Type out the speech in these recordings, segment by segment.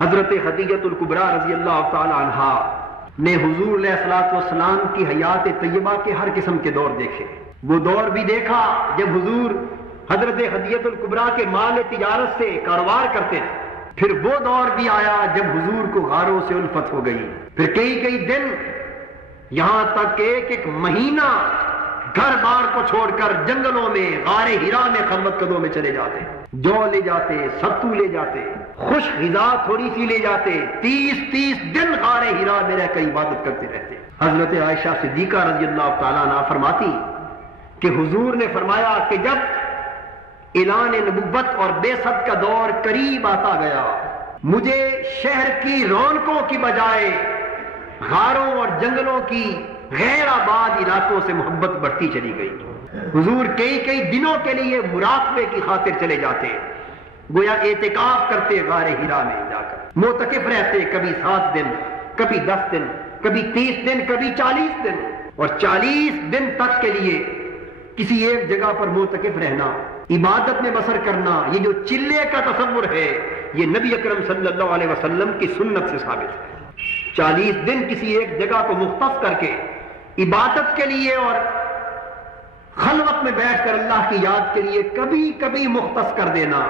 حضرت خدیجہ الکبریٰ رضی اللہ تعالی عنہا نے حضور علیہ الصلوۃ والسلام کی حیات طیبہ کے ہر قسم کے دور دیکھے. وہ دور بھی دیکھا جب حضور حضرت خدیجہ الکبریٰ کے مال تجارت سے کاروبار کرتے تھے. پھر وہ دور بھی آیا جب حضور کو غاروں سے الفت ہو گئی. پھر کئی دن، یہاں تک کہ ایک مہینہ گھر بار کو چھوڑ کر جنگلوں میں غار ہرا میں خلوت قدوں میں چلے جاتے. جو لے جاتے، ستو لے جاتے، خوش غذا تھوڑی سی لے جاتے. 30 دن غار ہرا میں رہ کر عبادت کرتے رہتے. حضرت عائشہ صدیقہ رضی اللہ تعالیٰ عنہا فرماتی کہ حضور نے فرمایا کہ جب اعلان نبوت اور بعثت کا دور قریب آتا گیا، مجھے شہر کی رونقوں کی بجائے غاروں اور جنگلوں کی غیر آباد علاقوں سے محبت بڑھتی چلی گئی. حضور کئی دنوں کے لیے مراقبے کی خاطر چلے جاتے، گویا اعتکاف کرتے غار ہرا میں جا کر. معتکف رہتے، کبھی 7 دن، کبھی 10 دن، کبھی 30 دن، کبھی 40 دن. اور 40 دن تک کے لیے کسی ایک جگہ پر معتکف رہنا، عبادت میں بسر کرنا، یہ جو چلے کا تصور ہے یہ نبی اکرم صلی اللہ علیہ وسلم کی سنت سے ثابت ہے. 40 دن کسی ایک جگہ کو مختص کر کے عبادت کے لیے اور خلوت میں بیٹھ کر اللہ کی یاد کے لیے کبھی کبھی مختص کر دینا،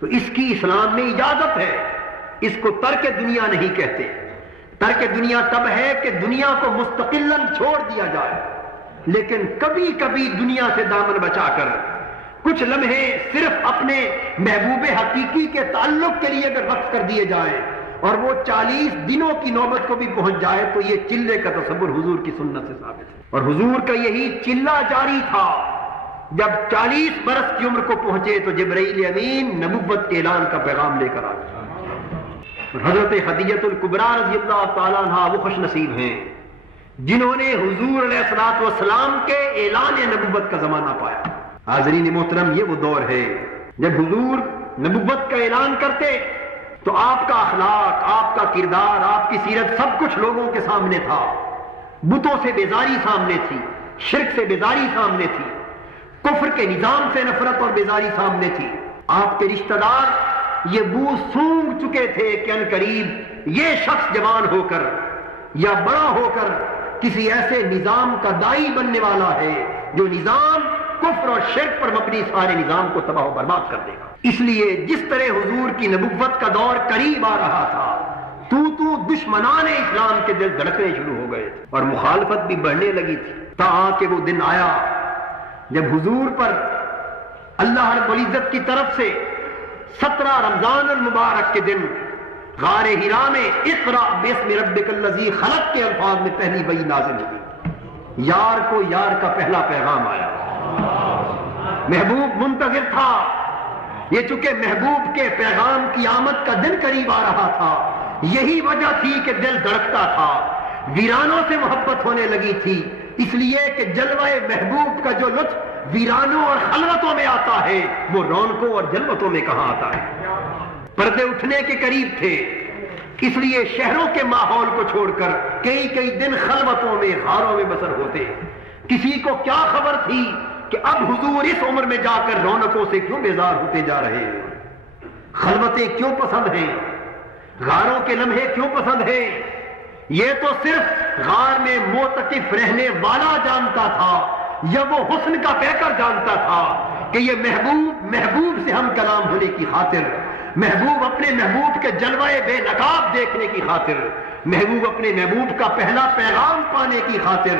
تو اس کی اسلام میں اجازت ہے. اس کو ترک دنیا نہیں کہتے. ترک دنیا تب ہے کہ دنیا کو مستقلاً چھوڑ دیا جائے، لیکن کبھی کبھی دنیا سے دامن بچا کر کچھ لمحے صرف اپنے محبوب حقیقی کے تعلق کے لیے اگر وقف کر دیے جائیں اور وہ 40 دنوں کی نوبت کو بھی پہنچ جائے تو یہ چلے کا تصور حضور کی سنت سے ثابت ہے. اور حضور کا یہی چلہ جاری تھا. جب 40 برس کی عمر کو پہنچے تو جبرائیل امین نبوت کے اعلان کا پیغام لے کر آ گئے. حضرت خدیجہ الکبریٰ رضی اللہ تعالیٰ عنہا وہ خوش نصیب ہیں جنہوں نے حضور علیہ الصلوۃ والسلام کے اعلان نبوت کا زمانہ پایا. حاضرین محترم، یہ وہ دور ہے جب حضور نبوت کا اعلان کرتے تو آپ کا اخلاق، آپ کا کردار، آپ کی سیرت سب کچھ لوگوں کے سامنے تھا. بتوں سے بیزاری سامنے تھی، شرک سے بیزاری سامنے تھی، کفر کے نظام سے نفرت اور بیزاری سامنے تھی. آپ کے رشتہ دار یہ بو سونگ چکے تھے کہ ان قریب یہ شخص جوان ہو کر یا بڑا ہو کر کسی ایسے نظام کا دائی بننے والا ہے جو نظام کفر اور شرک پر مبنی سارے نظام کو تباہ و برباد کر دے گا. اس لیے جس طرح حضور کی نبوت کا دور قریب آ رہا تھا تو دشمنان اسلام کے دل دھڑکنے شروع ہو گئے اور مخالفت بھی بڑھنے لگی تھی. تاکہ وہ دن آیا جب حضور پر اللہ رب العزت کی طرف سے 17 رمضان المبارک کے دن غار ہرا میں اقرأ باسم ربک الذی خلق کے الفاظ میں پہلی وحی نازل ہوئی. یار کو یار کا پہلا پیغام آیا. محبوب منتظر تھا. یہ چونکہ محبوب کے پیغام کی آمد کا دن قریب آ رہا تھا، یہی وجہ تھی کہ دل دھڑکتا تھا. ویرانوں سے محبت ہونے لگی تھی، اس لیے کہ جلوہ محبوب کا جو لطف ویرانوں اور خلوتوں میں آتا ہے وہ رونقوں اور جلوتوں میں کہاں آتا ہے. پردے اٹھنے کے قریب تھے، اس لیے شہروں کے ماحول کو چھوڑ کر کئی دن خلوتوں میں، غاروں میں بسر ہوتے. کسی کو کیا خبر تھی کہ اب حضور اس عمر میں جا کر رونقوں سے کیوں بیزار ہوتے جا رہے ہیں، خلوتیں کیوں پسند ہیں، غاروں کے لمحے کیوں پسند ہیں. یہ تو صرف غار میں معتکف رہنے والا جانتا تھا یا وہ حسن کا پیکر جانتا تھا کہ یہ محبوب سے ہم کلام ہونے کی خاطر، محبوب اپنے محبوب کے جلوہ بے نقاب دیکھنے کی خاطر، محبوب اپنے محبوب کا پہلا پیغام پانے کی خاطر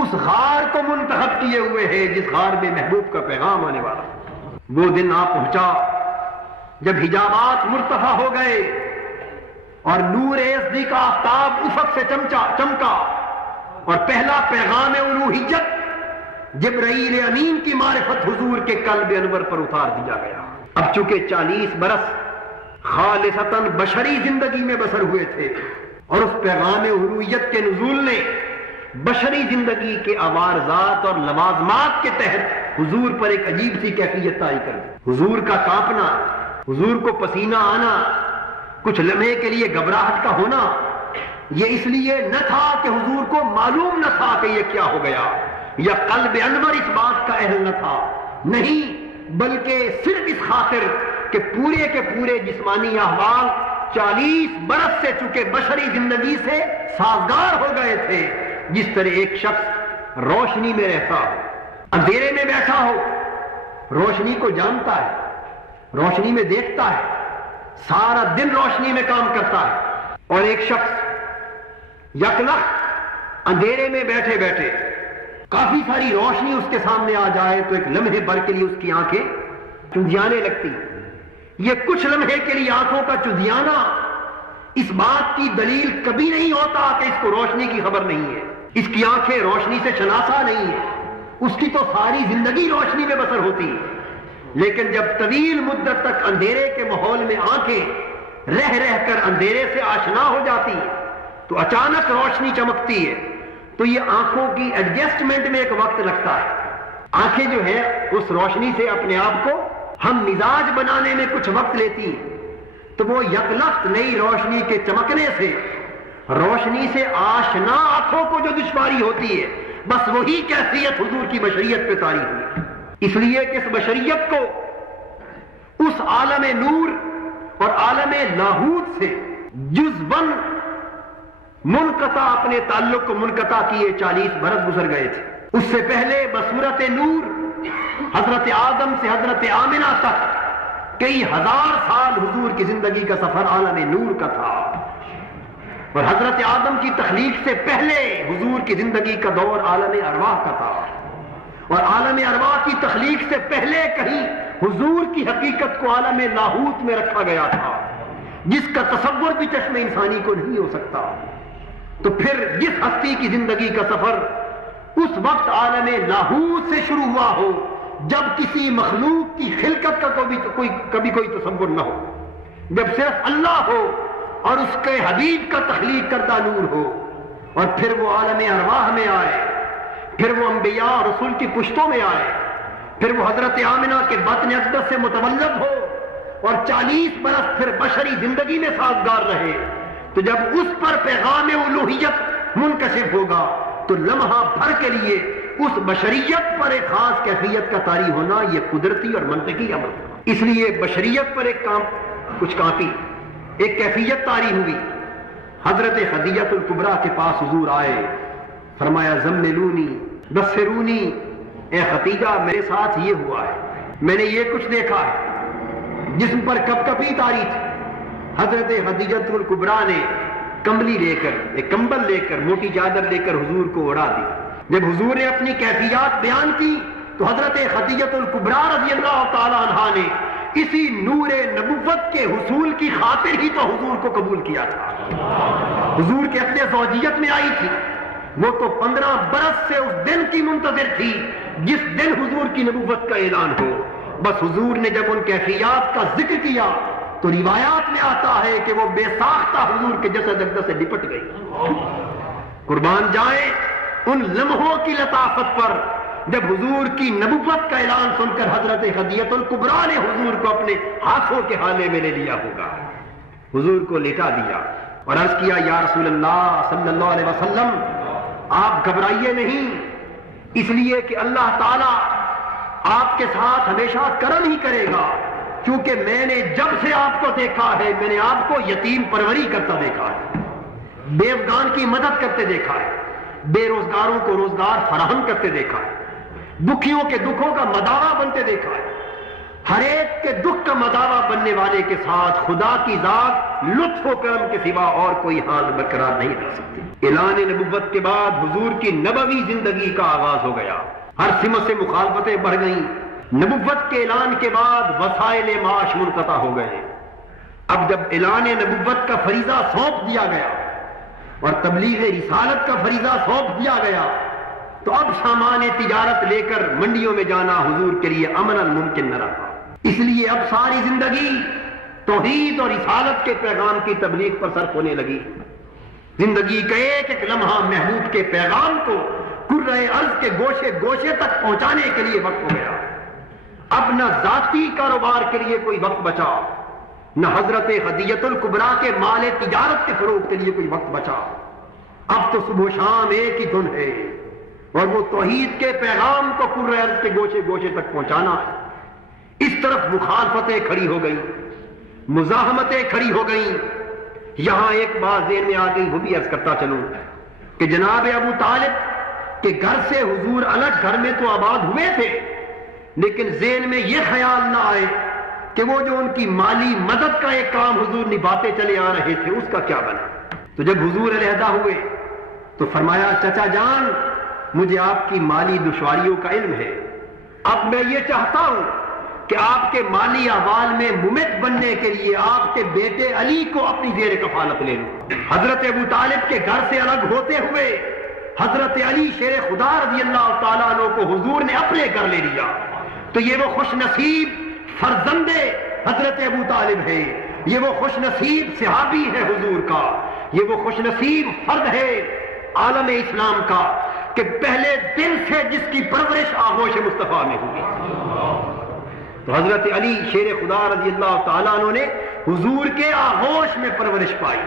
اس غار کو منتخب کیے ہوئے ہے جس غار میں محبوب کا پیغام آنے والا. وہ دن آ پہنچا جب حجابات مرتفع ہو گئے اور نور ازدی کا آفتاب افق سے چمکا اور پہلا پیغام الوہیت جبرائیل امین کی معرفت حضور کے قلب انور پر اتار دیا گیا. اب چونکہ 40 برس خالصتاً بشری زندگی میں بسر ہوئے تھے اور اس پیغام الوہیت کے نزول نے بشری زندگی کے عوارضات اور لوازمات کے تحت حضور پر ایک عجیب سی کیفیت طاری کر دی. حضور کا کانپنا، حضور کو پسینہ آنا، کچھ لمحے کے لیے گھبراہٹ کا ہونا، یہ اس لیے نہ تھا کہ حضور کو معلوم نہ تھا کہ یہ کیا ہو گیا یا قلب انور اس بات کا اہل نہ تھا، نہیں، بلکہ صرف اس خاطر کہ پورے کے پورے جسمانی احوال 40 برس سے چکے بشری زندگی سے سازگار ہو گئے تھے. جس طرح ایک شخص روشنی میں رہتا ہو, اندھیرے میں بیٹھا ہو, روشنی کو جانتا ہے, روشنی میں دیکھتا ہے, سارا دن روشنی میں کام کرتا ہے, اور ایک شخص یکلخت اندھیرے میں بیٹھے بیٹھے کافی ساری روشنی اس کے سامنے آ جائے تو ایک لمحے بھر کے لیے اس کی آنکھیں چندیانے لگتی. یہ کچھ لمحے کے لیے آنکھوں کا چندیانا اس بات کی دلیل کبھی نہیں ہوتا کہ اس کو روشنی کی خبر نہیں ہے, اس کی آنکھیں روشنی سے شناسا نہیں ہے, اس کی تو ساری زندگی روشنی میں بسر ہوتی ہے. لیکن جب طویل مدت تک اندھیرے کے ماحول میں آنکھیں رہ رہ کر اندھیرے سے آشنا ہو جاتی تو اچانک روشنی چمکتی ہے, تو یہ آنکھوں کی ایڈجسٹمنٹ میں ایک وقت لگتا ہے. آنکھیں جو ہے اس روشنی سے اپنے آپ کو ہم مزاج بنانے میں کچھ وقت لیتی ہیں, تو وہ یکلخت نئی روشنی کے چمکنے سے روشنی سے آشنا آنکھوں کو جو دشواری ہوتی ہے, بس وہی کیفیت حضور کی بشریت پہ طاری ہوئی. اس لیے کہ اس بشریت کو اس عالم نور اور عالم لاہوت سے جزواً منقطع اپنے تعلق کو منقطع کیے 40 برس گزر گئے تھے. اس سے پہلے بصورت نور حضرت آدم سے حضرت آمنہ تک کئی ہزار سال حضور کی زندگی کا سفر عالم نور کا تھا, اور حضرت آدم کی تخلیق سے پہلے حضور کی زندگی کا دور عالم ارواح کا تھا, اور عالم ارواح کی تخلیق سے پہلے کہیں حضور کی حقیقت کو عالم لاہوت میں رکھا گیا تھا, جس کا تصور بھی چشم انسانی کو نہیں ہو سکتا. تو پھر جس ہستی کی زندگی کا سفر اس وقت عالم لاہوت سے شروع ہوا ہو جب کسی مخلوق کی خلقت کا کبھی کوئی تصور نہ ہو, جب صرف اللہ ہو اور اس کے حبیب کا تخلیق کردہ نور ہو, اور پھر وہ عالم ارواح میں آئے, پھر وہ انبیاء اور رسول کی پشتوں میں آئے, پھر وہ حضرت آمنہ کے بطن اقدس سے متولد ہو, اور 40 برس پھر بشری زندگی میں سازگار رہے. تو جب اس پر پیغام الوہیت منکشف ہوگا تو لمحہ بھر کے لیے اس بشریت پر ایک خاص کیفیت کا طاری ہونا یہ قدرتی اور منطقی عمل تھا. اس لیے بشریت پر کچھ کافی ایک کیفیت طاری ہوئی. حضرت خدیجہ الکبریٰ کے پاس حضور آئے, فرمایا زملونی بصرونی, اے خدیجہ میرے ساتھ یہ ہوا ہے, میں نے یہ کچھ دیکھا ہے. جسم پر کپ کپی طاری تھی. حضرت خدیجہ الکبریٰ نے کمبلی لے کر, ایک کمبل لے کر, موٹی چادر لے کر حضور کو اڑا دی. جب حضور نے اپنی کیفیات بیان کی تو حضرت خدیجہ الکبریٰ رضی اللہ تعالی عنہا نے اسی نور نبوت کے حصول کی خاطر ہی تو حضور کو قبول کیا تھا. حضور کے اپنے زوجیت میں آئی تھی, وہ تو 15 برس سے اس دن کی منتظر تھی جس دن حضور کی نبوت کا اعلان ہو. بس حضور نے جب ان کیفیات کا ذکر کیا تو روایات میں آتا ہے کہ وہ بے ساختہ حضور کے جسد اقدس سے لپٹ گئی. قربان جائیں ان لمحوں کی لطافت پر جب حضور کی نبوت کا اعلان سن کر حضرت خدیجہ الکبریٰ نے حضور کو اپنے ہاتھوں کے حالے میں لے لیا ہوگا, حضور کو لٹا دیا اور عرض کیا یا رسول اللہ صلی اللہ علیہ وسلم آپ گھبرائیے نہیں, اس لیے کہ اللہ تعالی آپ کے ساتھ ہمیشہ کرم ہی کرے گا, کیونکہ میں نے جب سے آپ کو دیکھا ہے میں نے آپ کو یتیم پروری کرتا دیکھا ہے, بیوگان کی مدد کرتے دیکھا ہے, بے روزگاروں کو روزگار فراہم کرتے دیکھا ہے, دکھیوں کے دکھوں کا مداوا بنتے دیکھا ہے. ہر ایک کے دکھ کا مداوا بننے والے کے ساتھ خدا کی ذات لطف و کرم کے سوا اور کوئی حال برقرار نہیں رکھ سکتی. اعلان نبوت کے بعد حضور کی نبوی زندگی کا آغاز ہو گیا. ہر سمت سے مخالفتیں بڑھ گئیں. نبوت کے اعلان کے بعد وسائل معاش منقطع ہو گئے. اب جب اعلان نبوت کا فریضہ سونپ دیا گیا اور تبلیغ رسالت کا فریضہ سونپ دیا گیا تو اب سامان تجارت لے کر منڈیوں میں جانا حضور کے لیے امن ممکن نہ رہا. اس لیے اب ساری زندگی توحید اور رسالت کے پیغام کی تبلیغ پر صرف ہونے لگی. زندگی کا ایک ایک لمحہ محبوب کے پیغام کو کرۂ ارض کے گوشے گوشے تک پہنچانے کے لیے وقت ہو گیا. اب نہ ذاتی کاروبار کے لیے کوئی وقت بچا, نہ حضرت خدیجہ الکبریٰ کے مال تجارت کے فروغ کے لیے کوئی وقت بچا. اب تو صبح و شام ایک ہی دن ہے اور وہ توحید کے پیغام کو کرۂ ارض کے گوشے گوشے تک پہنچانا ہے. اس طرف مخالفتیں کھڑی ہو گئیں, مزاحمتیں کھڑی ہو گئیں, یہاں ایک بات ذہن میں آ گئی، وہ بھی عرض کرتا چلوں کہ جناب ابو طالب کے گھر سے حضور الگ گھر میں تو آباد ہوئے تھے، لیکن ذہن میں یہ خیال نہ آئے کہ وہ جو ان کی مالی مدد کا ایک کام حضور نبھاتے چلے آ رہے تھے اس کا کیا بنا۔ تو جب حضور علیحدہ ہوئے تو فرمایا چچا جان مجھے آپ کی مالی دشواریوں کا علم ہے، اب میں یہ چاہتا ہوں کہ آپ کے مالی احوال میں ممت بننے کے لیے آپ کے بیٹے علی کو اپنی زیر کفالت لے لوں۔ حضرت ابو طالب کے گھر سے الگ ہوتے ہوئے حضرت علی شیر خدا رضی اللہ تعالیٰ عنہ کو حضور نے اپنے گھر لے لیا۔ تو یہ وہ خوش نصیب فرزند حضرت ابو طالب ہے، یہ وہ خوش نصیب صحابی ہے حضور کا، یہ وہ خوش نصیب فرد ہے عالم اسلام کا کہ پہلے دن سے جس کی پرورش آغوش مصطفیٰ میں ہوئی۔ تو حضرت علی شیر خدا رضی اللہ تعالیٰ عنہ نے حضور کے آغوش میں پرورش پائی،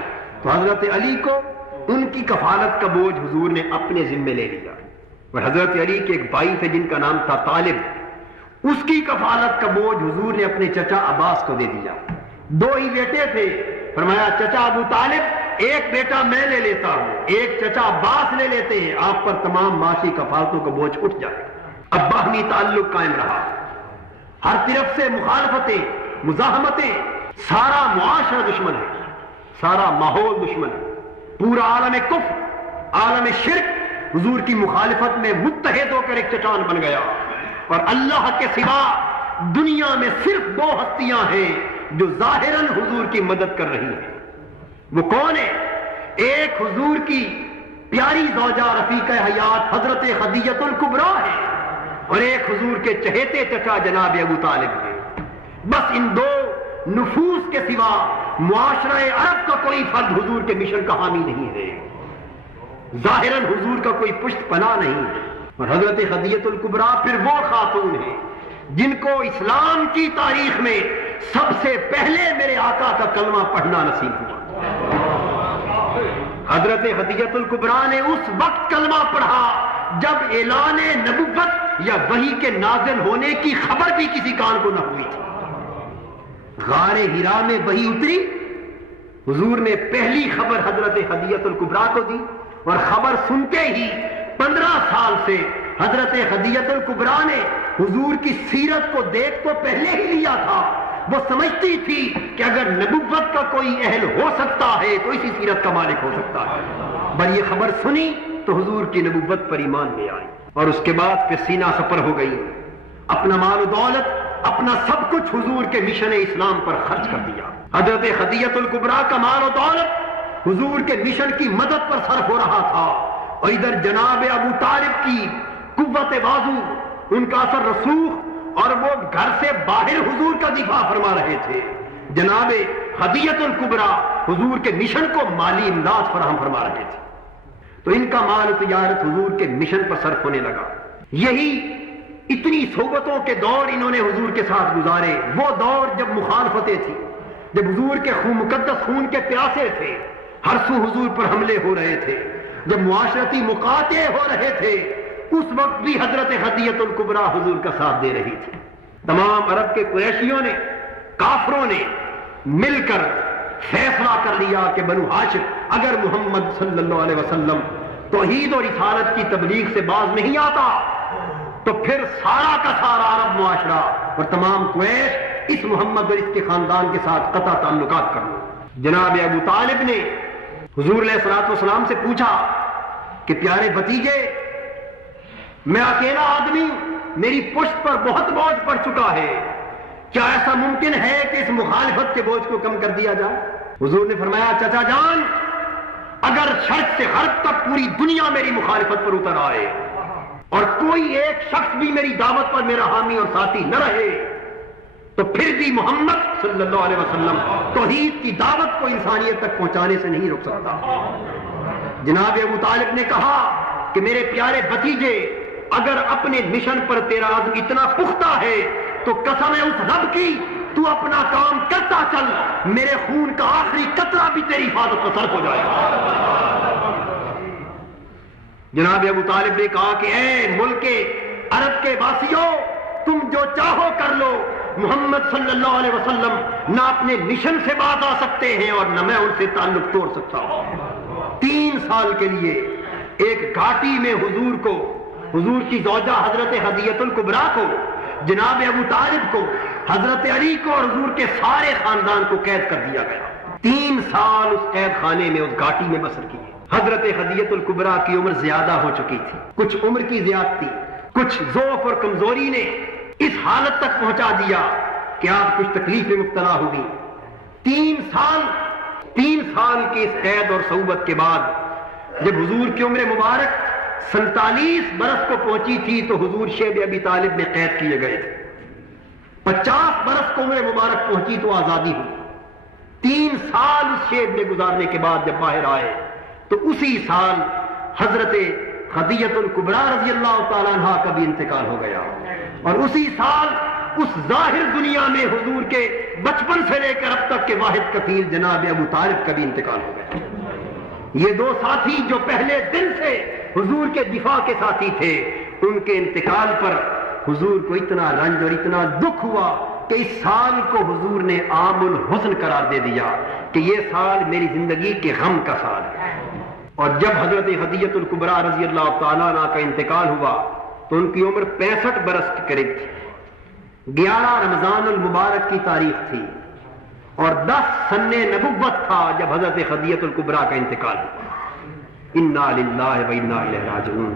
تو حضرت علی کو ان کی کفالت کا بوجھ حضور نے اپنے ذمے لے لیا۔ اور حضرت علی کے ایک بھائی تھے جن کا نام تھا طالب، اس کی کفالت کا بوجھ حضور نے اپنے چچا عباس کو دے دیا۔ دو ہی بیٹے تھے، فرمایا چچا ابو طالب ایک بیٹا میں لے لیتا ہوں، ایک چچا عباس لے لیتے ہیں، آپ پر تمام معاشی کفالتوں کا بوجھ اٹھ جائے۔ اب باہمی تعلق قائم رہا، ہر طرف سے مخالفتیں، مزاحمتیں، سارا معاشرہ دشمن ہے، سارا ماحول دشمن ہے، پورا عالم کفر، عالم شرک حضور کی مخالفت میں متحد ہو کر ایک چٹان بن گیا۔ اور اللہ کے سوا دنیا میں صرف دو ہستیاں ہیں جو ظاہراً حضور کی مدد کر رہی ہیں، وہ کون ہے؟ ایک حضور کی پیاری زوجہ رفیقہ حیات حضرت خدیجہ الکبریٰ ہے، اور ایک حضور کے چہیتے چچا جناب ابو طالب ہے۔ بس ان دو نفوس کے سوا معاشرہ عرب کا کوئی فرد حضور کے مشن کا حامی نہیں ہے، ظاہراً حضور کا کوئی پشت پناہ نہیں ہے۔ اور حضرت خدیجہ الکبریٰ پھر وہ خاتون ہے جن کو اسلام کی تاریخ میں سب سے پہلے میرے آقا کا کلمہ پڑھنا نصیب ہوا۔ حضرت خدیجہ الکبریٰ نے اس وقت کلمہ پڑھا جب اعلان نبوت یا وحی کے نازل ہونے کی خبر بھی کسی کان کو نہ ہوئی تھی۔ غار حرا میں وحی اتری، حضور نے پہلی خبر حضرت خدیجہ الکبریٰ کو دی، اور خبر سنتے ہی 15 سال سے حضرت خدیجہ الکبریٰ نے حضور کی سیرت کو دیکھ تو پہلے ہی لیا تھا، وہ سمجھتی تھی کہ اگر نبوت کا کوئی اہل ہو سکتا ہے تو اسی سیرت کا مالک ہو سکتا ہے۔ بل یہ خبر سنی تو حضور کی نبوت پر ایمان لے آئی، اور اس کے بعد پھر سینہ سپر ہو گئی، اپنا مال و دولت، اپنا سب کچھ حضور کے مشن اسلام پر خرچ کر دیا۔ حضرت خدیجہ الکبریٰ کا مال و دولت حضور کے مشن کی مدد پر صرف ہو رہا تھا، اور ادھر جناب ابو طالب کی قوت بازو، ان کا اثر رسوخ، اور وہ گھر سے باہر حضور کا دفاع فرما رہے تھے۔ جناب خدیجہ الکبریٰ حضور کے مشن کو مالی امداد فراہم فرما رہے تھے، تو ان کا مال تجارت حضور کے مشن پر صرف ہونے لگا۔ یہی اتنی صحبتوں کے دور انہوں نے حضور کے ساتھ گزارے، وہ دور جب مخالفتیں تھیں، جب حضور کے مقدس خون کے پیاسے تھے، ہر سو حضور پر حملے ہو رہے تھے، جب معاشرتی مقاطعے ہو رہے تھے، اس وقت بھی حضرت خدیجہ الکبریٰ حضور کا ساتھ دے رہی تھی۔ تمام عرب کے قریشیوں نے، کافروں نے مل کر فیصلہ کر لیا کہ بنو ہاشم اگر محمد صلی اللہ علیہ وسلم توحید اور رسالت کی تبلیغ سے باز نہیں آتا تو پھر سارا کا سارا عرب معاشرہ اور تمام قریش اس محمد اور اس کے خاندان کے ساتھ قطع تعلقات کر لو۔ جناب ابو طالب نے حضور علیہ الصلوۃ والسلام سے پوچھا کہ پیارے بھتیجے، میں اکیلا آدمی، میری پشت پر بہت بوجھ پڑ چکا ہے، کیا ایسا ممکن ہے کہ اس مخالفت کے بوجھ کو کم کر دیا جائے؟ حضور نے فرمایا چچا جان، اگر شرق سے غرب تک پوری دنیا میری مخالفت پر اتر آئے اور کوئی ایک شخص بھی میری دعوت پر میرا حامی اور ساتھی نہ رہے تو پھر بھی محمد صلی اللہ علیہ وسلم توحید کی دعوت کو انسانیت تک پہنچانے سے نہیں روک سکتا۔ جناب ابو طالب نے کہا کہ میرے پیارے بھتیجے، اگر اپنے مشن پر تیرا عزم اتنا پختہ ہے تو قسم ہے اس رب کی، تو اپنا کام کرتا چل، میرے خون کا آخری قطرہ بھی تیری حفاظت کا صرف ہو جائے گا۔ جناب ابو طالب نے کہا کہ اے ملک عرب کے واسیوں، تم جو چاہو کر لو، محمد صلی اللہ علیہ وسلم نہ اپنے مشن سے باز آ سکتے ہیں اور نہ میں ان سے تعلق توڑ سکتا ہوں۔ 3 سال کے لیے ایک گھاٹی میں حضور کو، حضور کی زوجہ حضرت ہدیۃ الکبریٰ کو، جناب ابو طالب کو، حضرت علی کو اور حضور کے سارے خاندان کو قید کر دیا گیا۔ 3 سال اس قید خانے میں، اس گھاٹی میں بسر کیے۔ حضرت ہدیۃ الکبریٰ کی عمر زیادہ ہو چکی تھی، کچھ عمر کی زیادتی، کچھ ضعف اور کمزوری نے اس حالت تک پہنچا دیا کہ آپ کچھ تکلیف میں مبتلا ہوگی۔ 3 سال کی اس قید اور صعوبت کے بعد جب حضور کی عمر مبارک 47 برس کو پہنچی تھی تو حضور شیب ابی طالب میں قید کیے گئے تھے۔ 50 برس کو عمر مبارک پہنچی تو آزادی ہوئی۔ 3 سال اس شیب میں گزارنے کے بعد جب باہر آئے تو اسی سال حضرت ہدیۃ الکبریٰ رضی اللہ تعالیٰ عنہ کا بھی انتقال ہو گیا، اور اسی سال اس ظاہر دنیا میں حضور کے بچپن سے لے کر اب تک کے واحد کفیل جناب ابو طالب کا بھی انتقال ہو گیا۔ یہ 2 ساتھی جو پہلے دن سے حضور کے دفاع کے ساتھی تھے، ان کے انتقال پر حضور کو اتنا رنج اور اتنا دکھ ہوا کہ اس سال کو حضور نے عام الحزن قرار دے دیا کہ یہ سال میری زندگی کے غم کا سال ہے۔ اور جب حضرت ہدیۃ الکبریٰ رضی اللہ تعالیٰ عنہ کا انتقال ہوا تو ان کی عمر 65 برس کے قریب تھی۔ 11 رمضان المبارک کی تاریخ تھی اور 10 سن نبوت تھا جب حضرت ہدیۃ الکبریٰ کا انتقال ہوا۔ انا للہ و انا الیہ راجعون۔